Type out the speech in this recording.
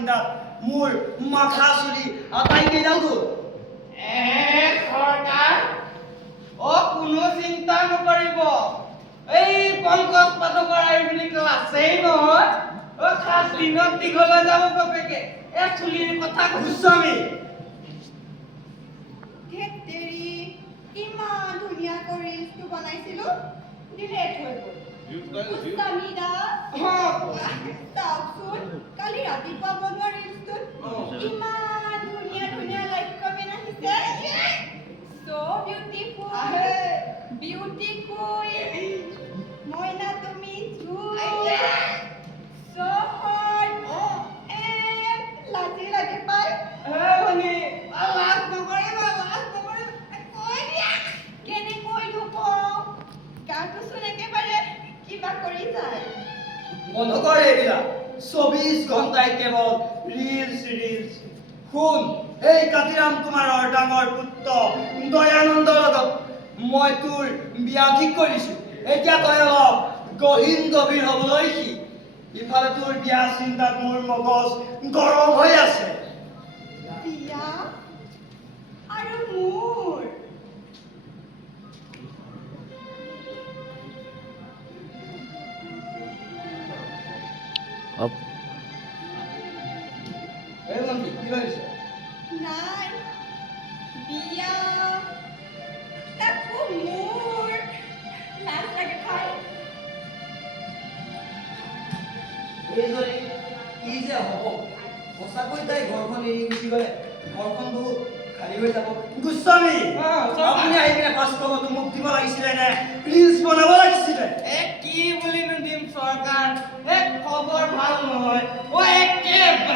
চিন্তাত মোৰ মাথা চুলি আটাই কেইডাল গ'ল। চৰকাৰ কোনো চিন্তা নকৰিব। এই পংকজ পাঠকৰ আয়ুৰ্বেদিক আছেই নহয়। খাস দিনত দীঘলৈ যাব বাপেকে চুলিৰ কথা গোস্বামী ধেত্তেৰি ইমান ধুনীয়া কৰি ৰিলছটো বনাইছিলো ডিলেট হৈ গ'ল। গোস্বামী দা চাওকচোন কালি ৰাতিপুৱা বনোৱা ৰিলছটোত ইমান ধুনীয়া ধুনীয়া লাইক কমেণ্ট আহিছে। So beautiful, beauty queen, Moina তুমি so hot, and লাজি লাগে পাই। মানে লাজ নকৰিবা কৈ দিয়া কেনেকৈ কওঁ গাটোচোন একেবাৰে কিবা কৰি যায়। বন্ধ কৰ এইবিলাক 24 ঘণ্টাই কেৱল ৰিলছ ৰিলছ। শুন, এই কাতিৰাম কুমাৰৰ ডাঙৰ পুত্ৰ দয়ানন্দৰ লগত মই তোৰ বিয়া ঠিক কৰিছো। এতিয়া তই অলপ গহীন গভীৰ হ'বলৈ শিক। ইফালে তোৰ বিয়া চিন্তাত মোৰ মগজ গৰম হৈ আছে। বিয়া আৰু মোৰ এই মন্ত্ৰী কি ভাবিছে? নাই বিয়া তাকো মোৰ লাজ লাগে খাই। এই যদি কি যে হ'ব, সঁচাকৈ তাই ঘৰখন এৰি গুচি গ'লে ঘৰখন বহুত খালী হৈ যাব। গোস্বামী আপুনি আহি পিনে ফাৰ্ষ্ট খবৰটো মোক দিব লাগিছিলে নে ৰিলছ বনাব লাগিছিলে? কি বুলি দিম চৰকাৰ খবৰ ভাল নহয় একেবাৰে